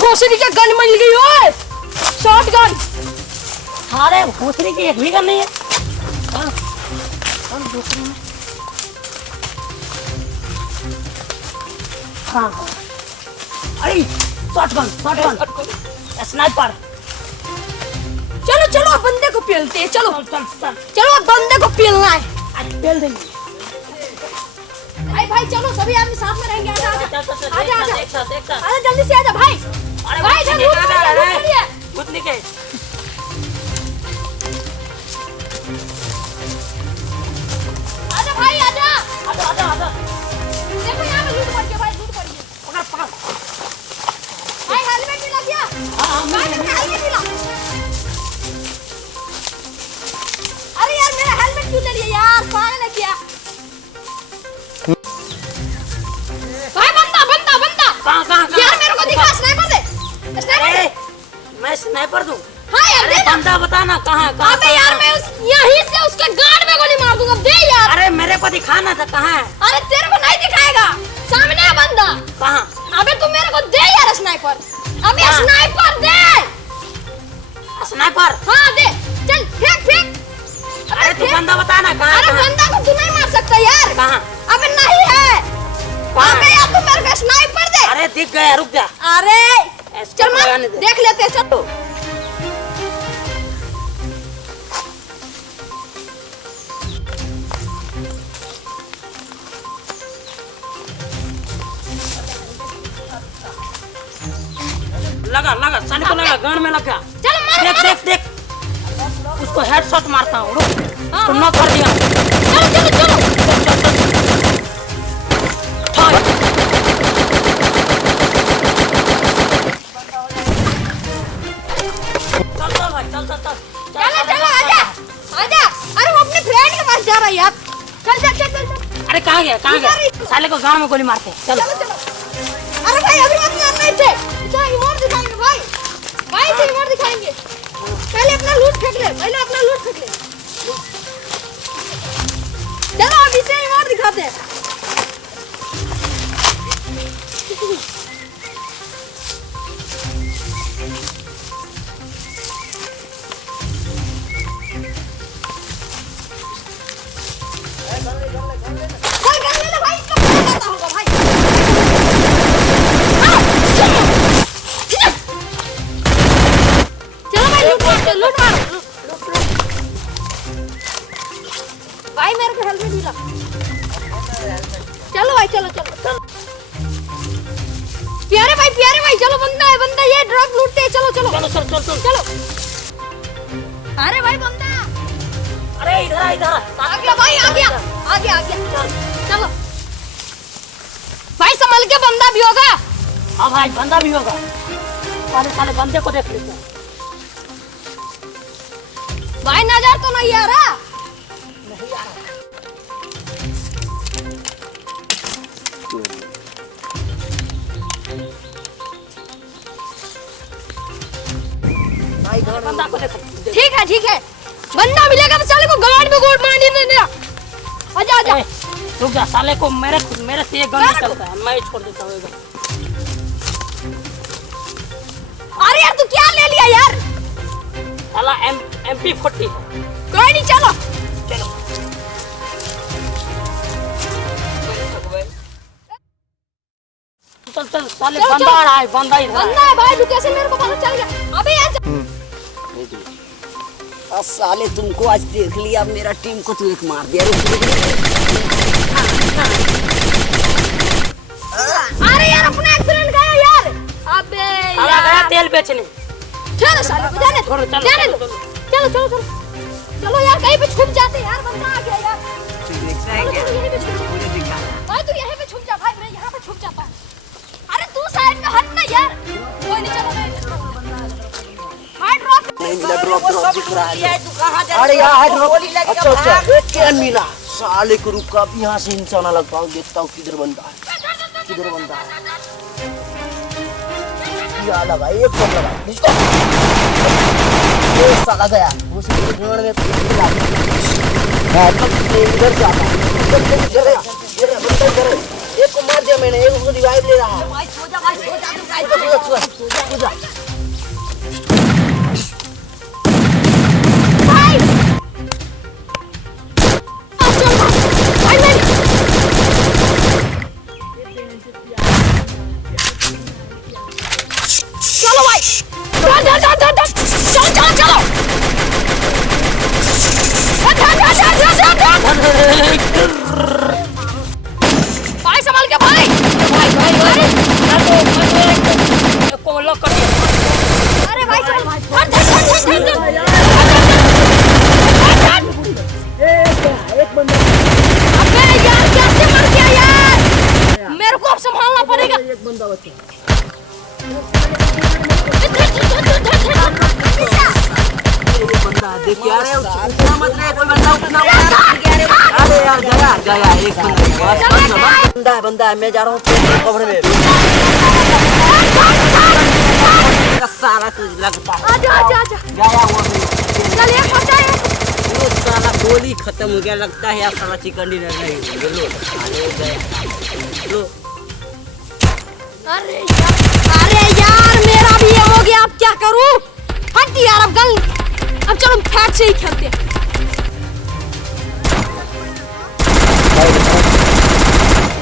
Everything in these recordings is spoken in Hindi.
भोसड़ी के गन मिल गई ओए, शॉट गन। अरे भोसड़ी की एक भी गन नहीं है। दूसरे में हाँ अरे शॉट गन स्नाइपर। चलो चलो बंदे को पेलते हैं, चलो चल चल चलो बंदे को पेलना है। आज पेल देंगे। भाई भाई चलो सभी आदमी साथ में रहेंगे। आजा आजा आजा आजा एक साथ आजा जल्दी से आजा भाई। अरे भाई इधर लूट मारिए। गुतनी के आजा भाई आजा। आजा आजा आजा देखो यहाँ पे लूट पड़ गया भाई, लूट पड़ गया। पकड़ पकड़। भाई हेलमेट मिला क्या? हाँ भाई मेरा हेलमेट मिला। अरे यार मेरा हेलमेट क्यों ले लिया यार, पागल है क्या? भाई बंदा बंदा बंदा कहाँ यार मेरे को दिखा, स्नाइपर दे, स्नाइपर दे। मैं स्नाइपर दूं? हाँ यार अरे दे ना। बंदा बताना कहाँ अबे यार मैं यहीं से उसके गार्ड में गोली मार दूंगा, दे यार। अरे मेरे को दिखाना था कहाँ है। अरे तेरे को नहीं दिखाएगा, सामने है बंदा। कहाँ? अबे तू मेरे को दे यार स्नाइपर, अबे हाँ। स्नाइपर दे। स्नाइपर? हाँ दे, चल फेंक फेंक। अरे तू बंदा बताना कहाँ? अरे बंदा को तू नहीं मार सकता यार। कहाँ? अबे नहीं है। अबे यार तू मेरे को स्नाइपर दे। अरे दिख गया, रुक जा। अरे चल लगाने मार, दे। देख लेते हैं चलो। लगा लगा साले को लगा, गन में लगा। चल मार देख मार। देख देख उसको हेडशॉट मारता हूँ। रुक हाँ, तुम नॉक कर दिया। चलो चलो चलो। हाँ। चल चल भाई चल चल चल चलो चलो आजा आजा। अरे वो अपने फ्रेंड के पास जा रहा है यार। चल चल चल चल। अरे कहाँ गया साले को गांव में गोली मारते हैं। चलो चलो चलो। अरे भाई अभी मत मारना इसे, इसे इमोट दिखाएंगे भाई, भाई इसे इमोट दिखाएंगे। पहले अपना लूट फेंक ले, पहले अपना लूट फेंक ले। चलो अब इसे इमोट दिखाते हैं। चल कर ले भाई, इसका पता करता होगा भाई। चलो भाई लूट मार, लूट मार। भाई मेरे को हेलमेट मिला। चलो भाई चलो चलो। प्यारे भाई चलो, बंदा है बंदा, ये ड्रग लूटते हैं। चलो चलो चलो चल चल चल चलो। अरे भाई बंदा अरे इधर इधर आ गया भाई, आ गया आ गया आ गया। चलो भाई संभल के, बंदा भी होगा। हाँ भाई बंदा भी होगा। साले साले बंदे को देख लेते हैं। भाई नजर तो नहीं आ रहा। नहीं आ रहा। बंदा को देख। ठीक है बंदा मिलेगा तो साले को गार्ड में गोड़ मार देना। आजा आजा। रुक जा, साले को मेरे से ये गन निकलता है, मैं छोड़ देता हूँ। अरे यार तू क्या ले लिया यार? साला MP40 कोई नहीं, चलो चलो। चल चल साले चलो, बंदा चलो। आ रहा है, बंदा इधर है। बंदा है भाई, लोकेशन मेरे को पता चल गया। अबे यार साले तुमको आज देख लिया, मेरा टीम को तू एक मार दिया। अरे यार अपना एक्सीडेंट गया यार। अबे साला गया यार तेल बेचने। चलो साले को जाने छोड़ो, चलो, जाने चलो, दो। चलो चलो चलो चलो यार, कहीं पे छुप जाते हैं यार, बंदा आ गया यार। चलो, चलो, यहीं पे छुप जा। भाई तू यहीं पे छुप जा भाई, मैं यहाँ पे छुप जाता हूँ। अरे तू साइड में हट ना यार। कोई नहीं, चलो मैं भाई ड्रॉप नहीं मिला, ड्रॉप दिख रहा है। तू कहाँ जा? अरे यहाँ है ड्रॉप। अच्छा अच्छा, एक कैन मिला। साले को रुक, अब यहाँ से इंसान लगता हूँ, देखता हूँ किधर बंदा है, किधर बंदा है। क्या लगा, एक कम लगा इसको। ये साला गया उसी ग्राउंड में मिला। इधर से आता है, इधर से इधर है, बंदा इधर है। एक को मार दिया मैंने, एक को रिवाइव ले रहा है। भाई सो जा भाई, सो जा तू भाई, सो जा। भाई चल भाई भाई चलो भाई, चलो भाई संभाल के भाई को लॉक कर दिया। अरे भाई एक बंदा अबे यार कैसे मर गया यार, मेरे को अब संभालना पड़ेगा। एक बंदा बचा। बंदा देख यार, उठना मत रे, कोई बंदा उठना मत। अरे यार गया एक बंदा। बंदा है, मैं जा रहा हूँ कवर में। सारा तुझ लगता है। आजा गया वो चल एक बचा है। वो साला गोली खत्म हो गया लगता है यार, साला चिकन डिनर नहीं। लो अरे गया लो। अरे यार मेरा भी ये हो गया, अब क्या करूं? हट यार अब अब चलो फैट से ही खेलते हैं।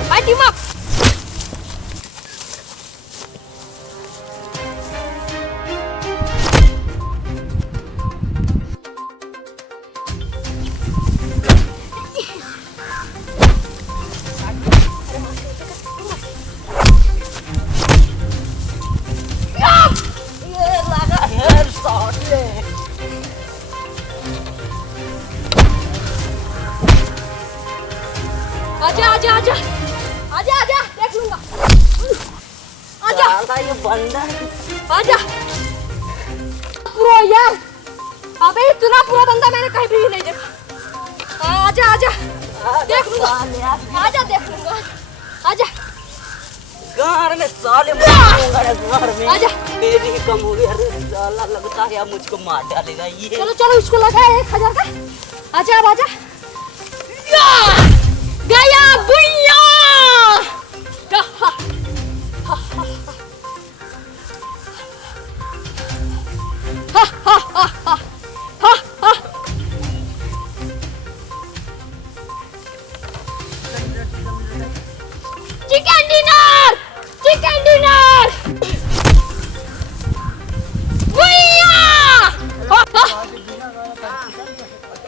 भाई टीम अप। आजा देख लूंगा। आजा ये बंदा आजा प्रो यार, अबे इतना प्रो बंदा मैंने कहीं भी नहीं देखा। आजा देख लूंगा, आजा देख लूंगा। आजा घर में साले मारूंगा रे, घर में आजा। मेरी कम हो गई। अरे साला लगता है यार मुझको मार डालेगा ये। चलो इसको लगा 1000 का। आजा अब आजा।